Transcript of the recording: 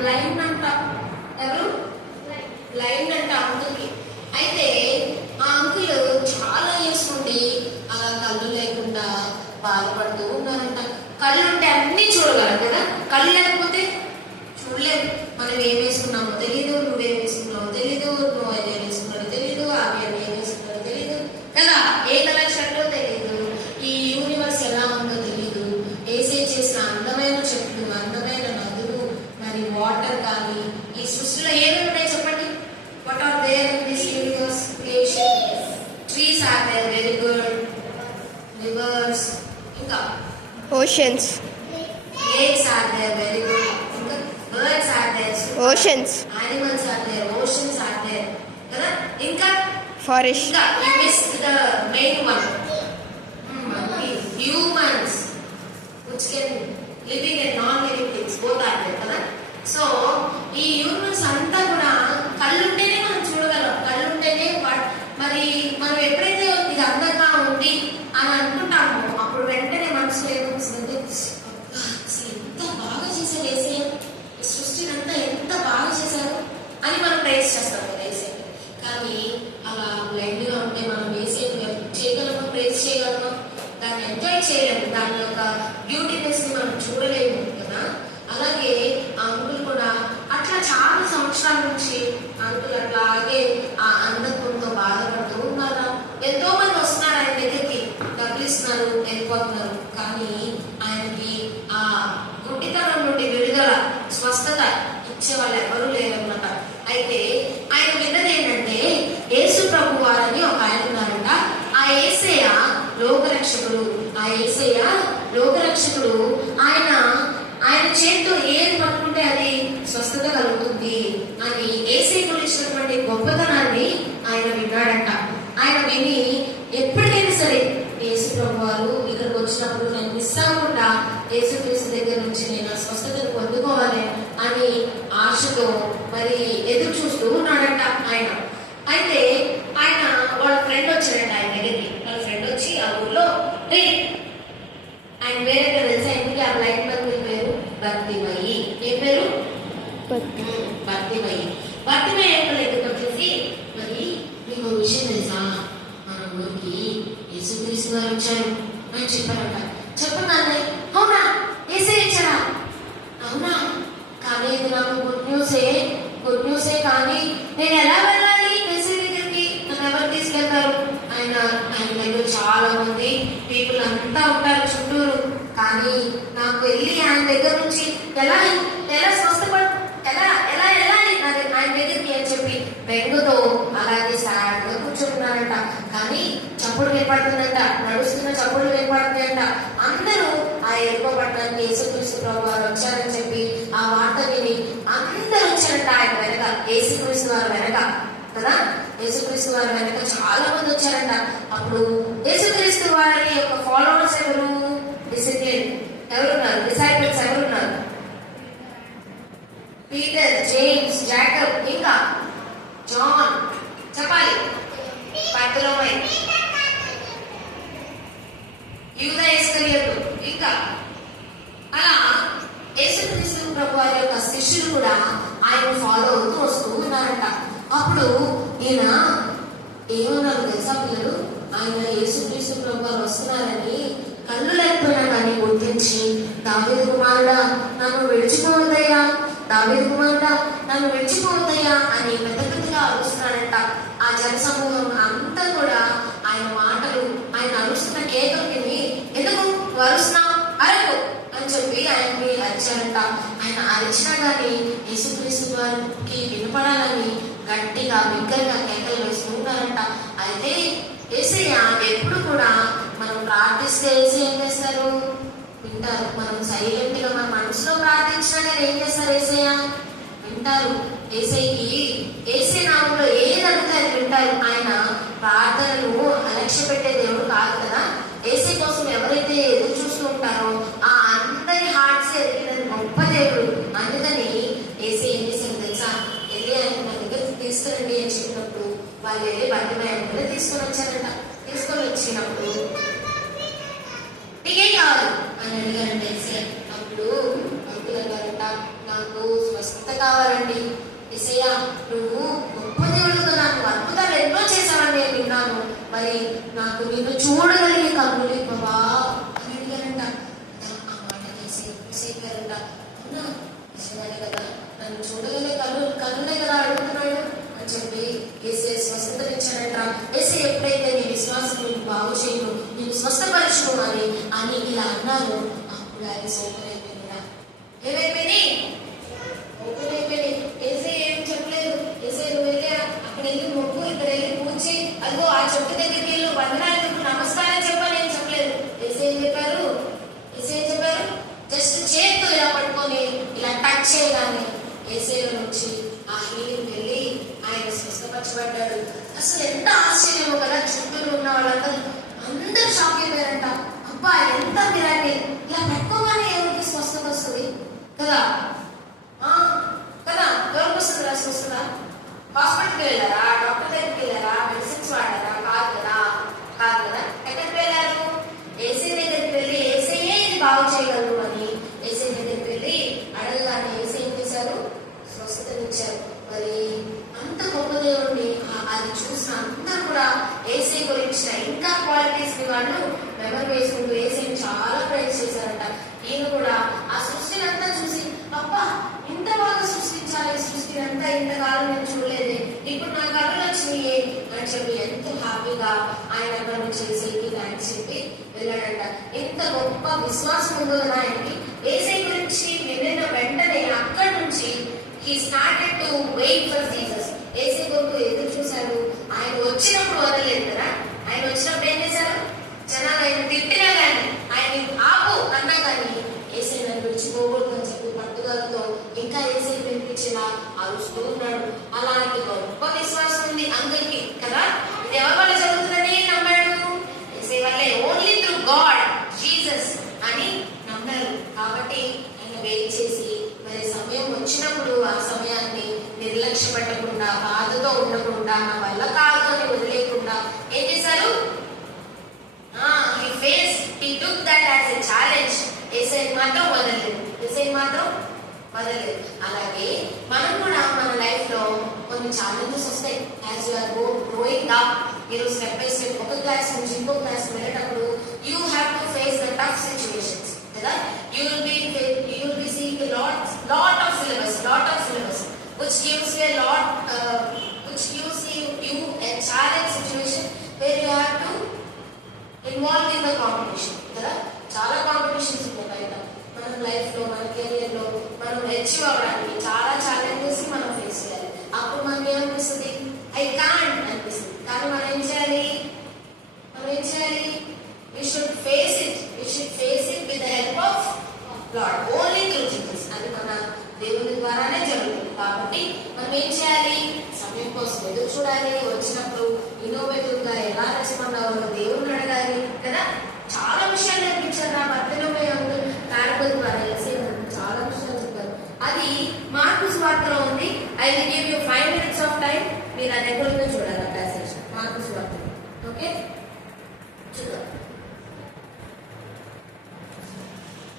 Blind అంట. ఎవరు? Blind అంట అంకుల్కి. అయితే ఆ అంకుల్ చాలా ఇయర్స్ నుండి అలా కళ్ళు లేకుండా బాధపడుతూ ఉన్నారంట. కళ్ళు ఉంటే అన్నీ చూడగలరు కదా, కళ్ళు లేకపోతే చూడలేము. మనం ఏం వేసుకున్నామో తెలీదు, నువ్వేం వేసుకున్నావో తెలీదు, నువ్వు అయితే వేసుకున్నాడో తెలీదు, ఆమె ఏం వేసుకున్నాడో తెలీదు కదా, ఏ కలర్ షర్టో తెలీదు, ఈ యూనివర్స్ ఎలా ఉందో తెలీదు. ఏసే చేసిన అందమైన చెట్లు, అందమైన నదులు, మరి వాటర్ కానీ ఈ సృష్టిలో ఏమేమి ఉన్నాయి చెప్పండి. What are there in this universe creation? Trees are there, very good. Rivers, ఇంకా oceans, lakes are there, very good. ఇంకా birds are there, oceans, animals are there, oceans are there కదా. ఇంకా forest, ఇంకా you missed the main one. Humans which can living and non living things both are there కదా. So ఈ universe అంతా కూడా కళ్ళు ఉంటేనే మనం చూడగలం, కళ్ళు ఉంటేనే మరి మనం ఎప్పుడైతే ఇది అందంగా ఉంది అని అనుకుంటామో అప్పుడు వెంటనే మనసులో ఏమొస్తుంది, ఎంత బాగా చేశారు ఏసయ్య, ఈ సృష్టిని అంతా ఎంత బాగా చేశారు అని మనం ప్రేస్ చేస్తాం కదా ఏసయ్య. కానీ అలా బ్లైండ్ గా ఉంటే మనం ఏసయ్య చేయగలమా, ప్రేస్ చేయగలమా? దాన్ని ఎంజాయ్ చేయలేము, దాని యొక్క బ్యూటీనెస్ ని మనం చూడలేము కదా. అలాగే ఆ అంకుల్ కూడా అట్లా చాలా సంవత్సరాల నుంచి అంకుల్ అట్లాగే ఆ అందకంతో బాధపడుతూ ఉన్నారు. ఎంతో మంది వస్తున్నారు ఆయన దగ్గరికి, డబ్బులు ఇస్తున్నారు, వెళ్ళిపోతున్నారు. కానీ ఆయనకి ఆ గుడ్డితనం నుండి విడుదల, స్వస్థత ఇచ్చే వాళ్ళు ఎవరూ లేరన్నమాట. అయితే ఆయన విన్నది ఏంటంటే యేసు ప్రభు వారని ఒక ఆయన ఉన్నారంట. ఆ యేసయ్య లోకరక్షకుడు, ఆ యేసయ్య లోకరక్షకుడు. ఆయన చేతితో ఏది పట్టుకుంటే అది స్వస్థత కలుగుతుంది అని యేసయ్య గురించినటువంటి గొప్పతనాన్ని ఆయన విన్నాడంట. ఆయన విని ఎప్పటికైనా సరే యేసు ప్రభు వారు ఇక్కడికి వచ్చినప్పుడు నేను మిస్ అవ్వకుండా యేసుక్రీస్తు దగ్గర నుంచి నేను స్వస్థతను పొందుకోవాలి అని ఆశతో మరి ఎదురు చూస్తూ ఉన్నాడంట ఆయన. అయితే ఆయన వాళ్ళ ఫ్రెండ్ వచ్చాడంట ఆయన దగ్గరికి. వాళ్ళ ఫ్రెండ్ వచ్చి ఆ ఊర్లో ఆయన వేరే తెలుసా ఇంటికి ఆ బ్లైండ్ మంది పేరు భక్తిమయి. ఏ పేరు? భక్తిమయి. భక్తిమయి దగ్గరికి వచ్చేసి మరి మీకు విషయం తెలుసా, మన ఊరికి యేసుక్రీస్తు వారు వచ్చారు అని చెప్పారంట. చెప్పగానే అవునా యేసయ్య వచ్చారా? అవునా, కానీ ఇది నాకు గుడ్ న్యూసే కానీ నేను ఎలా వెళ్ళాలి యేసయ్య దగ్గరికి? నన్ను ఎవరు తీసుకెళ్తారు? ఆయన దగ్గర చాలా మంది పీపుల్ అంతా ఉంటారు చుట్టూరు. కానీ నాకు వెళ్ళి ఆయన దగ్గర నుంచి ఎలా స్వస్థపడ ఎలా వెళ్ళాలి ఆయన దగ్గరికి అని చెప్పి బెంగుతో అలాగే సాడ్గా కూర్చుంటున్నారంట. కానీ చప్పుడు వినపడుతుందంట, నడుస్తున్న చప్పుడు వినపడుతుందంట. అందరూ ఆ ఎరుపబడటానికి యేసుక్రీస్తు ప్రభు వారు వచ్చారని చెప్పి ఆ వార్త విని అందరూ వచ్చారంట ఆయన వెనక, యేసుక్రీస్తు వారు వెనక కదా. యేసుక్రీస్తు వారి వెనక చాలా మంది వచ్చారంట. అప్పుడు యేసుక్రీస్తు వారి యొక్క ఫాలోవర్స్ ఎవరు? డిసిప్లిన్ ఎవరున్నారు? డిసైపుల్స్ ఎవరున్నారు? పీటర్, జేమ్స్, జాకబ్, ఇంకా జాన్, చెప్పాలి, బర్తలోమై, యూదా ఇస్కరియోతు, ఇంకా అలా యేసుక్రీస్తు ప్రభు వారి యొక్క శిష్యులు కూడా ఆయన ఫాలో అవుతూ వస్తూ ఉన్నారంట. అప్పుడు ఈయన ఏమన్నారు తెలుసా పిల్లలు? ఆయన యేసుక్రీస్తు ప్రభు వారు వస్తున్నారని కళ్ళు లేకపోయినా కానీ గుర్తించి దావీదు కుమారుడా నన్ను విడిచిపోవద్దయ్యా, దావీదు కుమారుడా నన్ను విడిచిపోవద్దయ్యా అని పెద్దగా అరుస్తున్నాడంట. ఆ జనసమూహం అంతా కూడా ఆయన మాటలు, ఆయన అరుస్తున్న కేకలు విని ఎందుకు అరుస్తున్నావు, అరకు అని చెప్పి ఆయనకి అరిచారంట. ఆయన అరిచినా కానీ యేసుక్రీస్తు వారికి వినపడాలని గట్టిగా బిగ్గరగా కేకలు వేస్తూ ఉన్నారంట. అయితే యేసయ్య ఎప్పుడు కూడా మనం ప్రార్థిస్తే యేసయ్య ఏం చేస్తారు? వింటారు. మనం సైలెంట్ గా మన మనసులో ప్రార్థించినా కానీ ఏం చేస్తారు? యేసయ్య వింటారు. యేసయ్య నామంలో ఏది అడిగితే అది వింటారు. ఆయన ప్రార్థనలు అలక్ష్య పెట్టే దేవుడు కాదు కదా. యేసయ్య కోసం ఎవరైతే ఎదురు చూస్తూ ఉంటారో ఆ అందరి హార్ట్స్ ఎదిగిన గొప్ప దేవుడు. అందుకని యేసయ్య ఏం చేశారు తెలుసా? వెళ్ళి ఆయన నా దగ్గర తీసుకురండి అని చెప్పినప్పుడు వాళ్ళు వెళ్ళి భర్తమయ్య తీసుకొని వచ్చారంట. తీసుకొని వచ్చినప్పుడు నీకేం కావాలి అని అడిగారంట యేసయ్య. అప్పుడు అంకుల్ అన్నారంట, నాకు స్వస్థత కావాలండి. యేసయ్యా నువ్వు గొప్ప దేవుడుగా నాకు అద్భుతాలు ఎన్నో చేసావని నేను విన్నాను. మరి నాకు నిన్ను చూడగలిగే కన్నులు ఇవ్వవా అని అడిగారంట. ఆ మాట యేసయ్యారంట, అవునా నిజమని కదా, నన్ను చూడగలిగే కన్నులే కదా అడుగుతున్నాడు అని చెప్పి యేసయ్య స్వస్థతనిచ్చాడంట. యేసయ్య ఎప్పుడైతే నీ విశ్వాసం నేను బాగు చేయను, నేను స్వస్థపరచును అని ఇలా అన్నారు. అప్పుడు ఆయన సోపర్ అయిపోయిందా? ఏమైపోయింది? ఓపెన్ అయిపోయింది. యేసయ్య ఏం చెప్పలేదు. యేసయ్య నువ్వు వెళ్ళా అక్కడ వెళ్ళి మొక్కు, ఇక్కడ వెళ్ళి పూచి, అదిగో ఆ చెట్టు దగ్గరికి వెళ్ళు, వందనాలు నమస్కారం చెప్పని ఏం చెప్పలేదు. యేసయ్య చెప్పారు, యేసయ్య చెప్పారు జస్ట్ చేతితో ఇలా పట్టుకొని ఇలా టచ్ చేయగానే యేసయ్య నుంచి ఆ హీలింగ్ వెళ్ళి ఆయన స్వస్థపరచబడ్డాడు. అసలు ఎంత ఆశ్చర్యమో కదా. చుట్టూ ఉన్న అందరూ షాక్ అయిపోయారంట. అబ్బా ఎంత మిరాకిల్, ఇలా పెట్టుకోగానే ఎవరికి స్వస్థత వస్తుంది కదా. కదా ఎవరికి వస్తుంది రా స్వస్థత? హాస్పిటల్కి వెళ్ళారా, డాక్టర్ దగ్గరికి వెళ్ళారా, మెడిసిన్స్ వాడారా? కాదు కదా, కాదు కదా. ఎక్కడికి వెళ్ళారు? యేసయ్య దగ్గరికి వెళ్ళి యేసయ్యే ఇది బాగు చేయగలరు అని యేసయ్య దగ్గరికి వెళ్ళి అడగగానే యేసయ్య ఏం చేశారు? స్వస్థతనిచ్చారు. మరి అంత గొప్ప దేవుడిని అది చూసిన అందరూ కూడా యేసయ్య గురించిన ఇంకా క్వాలిటీస్ ని వాళ్ళు మెమరీ వేసుకుంటూ యేసయ్యని చాలా ప్రైజ్ చేశారంట. ఈయన కూడా ఆ సృష్టిని అంతా చూసి అబ్బా ఇంత బాగా సృష్టించాలి, సృష్టిని అంతా ఇంతకాలం నేను చూడలేదే, ఇప్పుడు నా కళ్ళు వచ్చినాయి అని చెప్పి ఎంతో హ్యాపీగా ఆయన అక్కడ చేసేకి దాన్ని చెప్పి వెళ్ళాడంట. ఎంత గొప్ప విశ్వాసం ఉందో ఆయనకి. యేసయ్య గురించి వినిన వెంటనే అక్కడి నుంచి he started to wait for Jesus. యేసయ్య కొరకు ఎదురు చూశాడు. ఆయన వచ్చినప్పుడు వదలలేదు కదా. ఆయన వచ్చినప్పుడు ఏం చేశారు? జనాలు ఆయన తిట్టినా కానీ, ఆయన ఆపు అన్నా కానీ యేసయ్య నన్ను విడిచిపోకూడదు అని చెప్పి పట్టుదలతో ఇంకా యేసయ్య వినిపించేలా అరుస్తూ ఉన్నాడు. అలాంటి గొప్ప విశ్వాసం ఉంది అంకుల్కి కదా. ఇది ఎవరి వల్ల జరుగుతుందని నమ్మాడు? యేసయ్య వల్లే. ఓన్లీ త్రూ గాడ్ జీసస్ అని నమ్మారు. కాబట్టి ఆయన వెయిట్ చేసి మరి సమయం వచ్చినప్పుడు ఆ సమయాన్ని నిర్లక్ష్య పెట్టకుండా, బాధతో ఉండకుండా, నా వల్ల కాదు అని వదిలేకుండా ఏం చేశారు? he took that as a challenge. యేసయ్య మాత్రం వదలలేదు. యేసయ్య మాత్రం వదలలేదు. అలాగే మనం కూడా మన లైఫ్ లో కొన్ని ఛాలెంజెస్ వస్తాయి. As you are growing up, మీరు స్టెప్ బై స్టెప్ ఒక క్లాస్ నుంచి ఇంకో క్లాస్ వెళ్ళేటప్పుడు you have to face the tough situations కదా. You will be seeing a lot of syllabus which gives you a challenge situation where you have to involve in the competition కదా. చాలా competitions ఉంటాయి బయట. మన life లో, మన career లో మనం అచీవ్ అవ్వడానికి చాలా ఛాలెంజెస్ మనం ఫేస్ చేయాలి. అప్పుడు మనకి ఏమనిపిస్తుంది? ఐ కాంట్ అనిపిస్తుంది. కానీ మనం ఏం చేయాలి? we should face it with the help of God, only through Jesus. అది మన దేవుని ద్వారానే జరుగుతుంది. కాబట్టి మనం ఏం చేయాలి? సమయం కోసం ఎదురు చూడాలి. వచ్చినప్పుడు ఇన్నోవేటివ్ గా ఎలా రెస్పాండ్ అవ్వాలో దేవుని అడగాలి కదా. చాలా విషయాలు నేర్పించారు నా భర్తలో కార్యక్రమం ద్వారా. చాలా విషయాలు చెప్పారు. అది మార్కు సువార్తలో ఉంది. I will give you 5 minutes of time. మీరు అది ఎక్కడుందో చూడాలి ఆ ప్యాసేజ్ మార్కు సువార్త. ఓకే చూద్దాం.